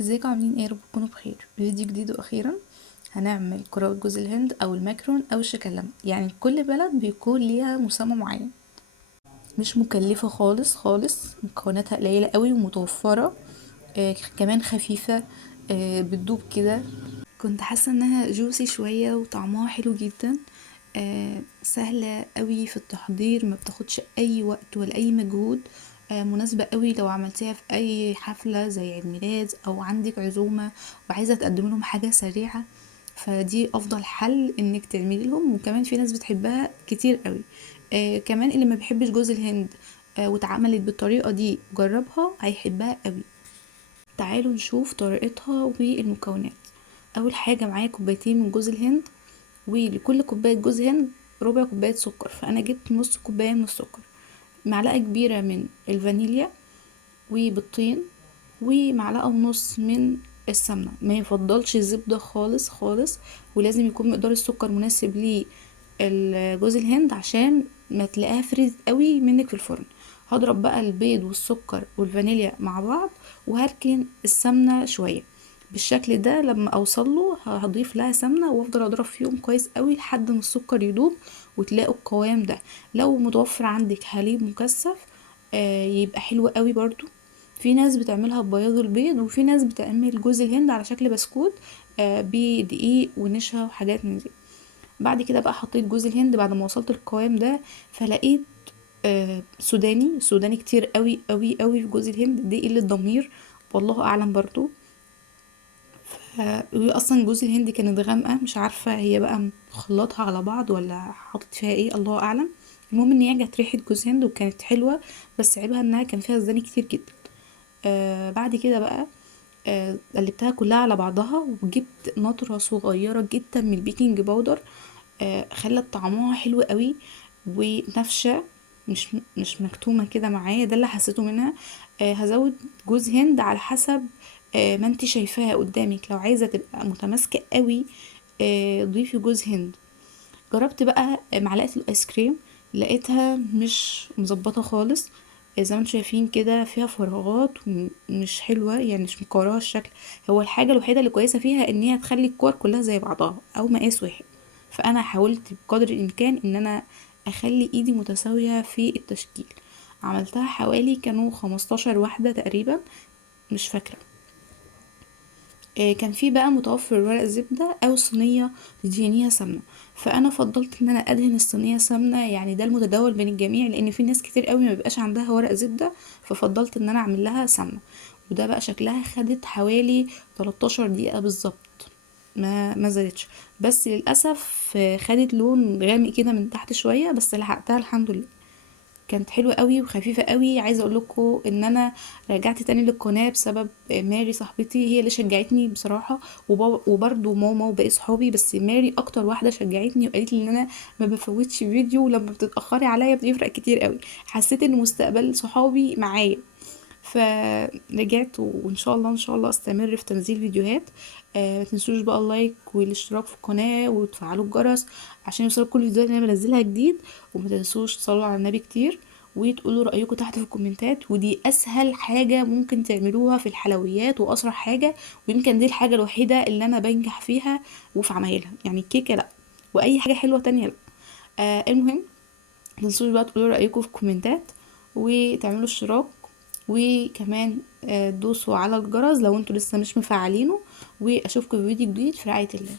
ازيكم عاملين ايه؟ رب تكونوا بخير. فيديو جديد واخيرا هنعمل كرات جوز الهند او الماكرون او الشكلام. يعني كل بلد بيكون ليها مسمى معين. مش مكلفة خالص خالص، مكوناتها قليلة قوي ومتوفرة. كمان خفيفة. بتدوب كده. كنت حاسة انها جوسي شوية وطعمها حلو جدا. سهلة قوي في التحضير، ما بتاخدش اي وقت ولا اي مجهود. مناسبة قوي لو عملتيها في اي حفلة زي عيد ميلاد او عندك عزومة وعايزة تقدم لهم حاجة سريعة، فدي افضل حل انك تعملي لهم. وكمان في ناس بتحبها كتير قوي. كمان اللي ما بيحبش جوز الهند واتعملت بالطريقة دي جربها هيحبها قوي. تعالوا نشوف طريقتها والمكونات. اول حاجة معايا كوبايتين من جوز الهند، ولكل كوباية جوز هند ربع كوباية سكر، فانا جبت نص كوباية من السكر. معلقة كبيرة من الفانيليا وبيضتين، ومعلقة ونص من السمنة. ما يفضلش الزبدة خالص خالص، ولازم يكون مقدار السكر مناسب لجوز الهند عشان ما تلاقيها فريزت قوي منك في الفرن. هضرب بقى البيض والسكر والفانيليا مع بعض، وهركن السمنة شوية بالشكل ده. لما اوصله هضيف لها سمنة وافضل اضرب فيهم كويس قوي لحد ما السكر يدوب وتلاقوا القوام ده. لو متوفر عندك حليب مكثف يبقى حلو قوي برضو. في ناس بتعملها ببياض البيض، وفي ناس بتعمل جوز الهند على شكل بسكوت بدقيق ونشا وحاجات من دي. بعد كده بقى حطيت جوز الهند بعد ما وصلت القوام ده، فلقيت سوداني كتير قوي قوي قوي في جوز الهند. دي قلة ضمير، والله اعلم برضو. وهي اصلا جوز الهند كانت غامقه، مش عارفه هي بقى مخلطها على بعض ولا حاطط فيها ايه، الله اعلم. المهم ان هي جت ريحه جوز هند وكانت حلوه، بس عيبها انها كان فيها سوداني كتير جدا. بعد كده بقى قلبتها كلها على بعضها، وجبت نطرة صغيرة جدا من البيكنج باودر. خلت طعمها حلو قوي ونفشة، مش مكتومة كده معايا. ده اللي حسيته منها. هزود جوز هند على حسب ما انت شايفاها قدامك. لو عايزة تبقى متماسكة قوي ضيفي جوز هند. جربت بقى معلقة الايس كريم، لقيتها مش مظبطة خالص. زي ما انتم شايفين كده فيها فراغات ومش حلوة، يعني مش مكورة الشكل. هو الحاجة الوحيدة اللي كويسة فيها ان هي تخلي الكور كلها زي بعضها او مقاس واحد. فانا حاولت بقدر الامكان ان انا اخلي ايدي متساوية في التشكيل. عملتها حوالي كانوا 15 واحدة تقريبا، مش فاكرة. كان في بقى متوفر ورق زبدة او صينية تدهنيها سمنة، فانا فضلت ان انا ادهن الصينية سمنة. يعني ده المتداول بين الجميع، لان في ناس كتير قوي ما بيبقاش عندها ورق زبدة، ففضلت ان انا اعمل لها سمنة. وده بقى شكلها خدت حوالي 13 دقيقة بالظبط، ما زادتش. بس للاسف خدت لون غامق كده من تحت شوية، بس لحقتها الحمد لله. كانت حلوة قوي وخفيفة قوي. عايزة اقول لكم ان انا رجعت تاني للقناة بسبب ماري صاحبتي، هي اللي شجعتني بصراحة. وبرضو ماما وباقي صحابي، بس ماري اكتر واحدة شجعتني وقالت لي ان انا ما بفوتش فيديو، ولما بتتأخري عليا بيفرق كتير قوي. حسيت ان مستقبل صحابي معايا، فرجعت. وان شاء الله ان شاء الله استمر في تنزيل فيديوهات. ما تنسوش بقى اللايك والاشتراك في القناة وتفعلوا الجرس عشان يوصلوا كل الفيديوهات اللي انا بنزلها جديد. وما تنسوش تصلوا على النبي كتير وتقولوا رأيكم تحت في الكومنتات. ودي اسهل حاجة ممكن تعملوها في الحلويات واسرع حاجة، ويمكن دي الحاجة الوحيدة اللي انا بنجح فيها وفي عمايلها. يعني الكيكة لا، واي حاجة حلوة تانية لا. المهم متنسوش بقى تقولوا رأيكم في الكومنتات وتعملوا اشتراك. وكمان دوسوا على الجرس لو انتوا لسه مش مفعلينه. واشوفكم في فيديو جديد في رعاية الله.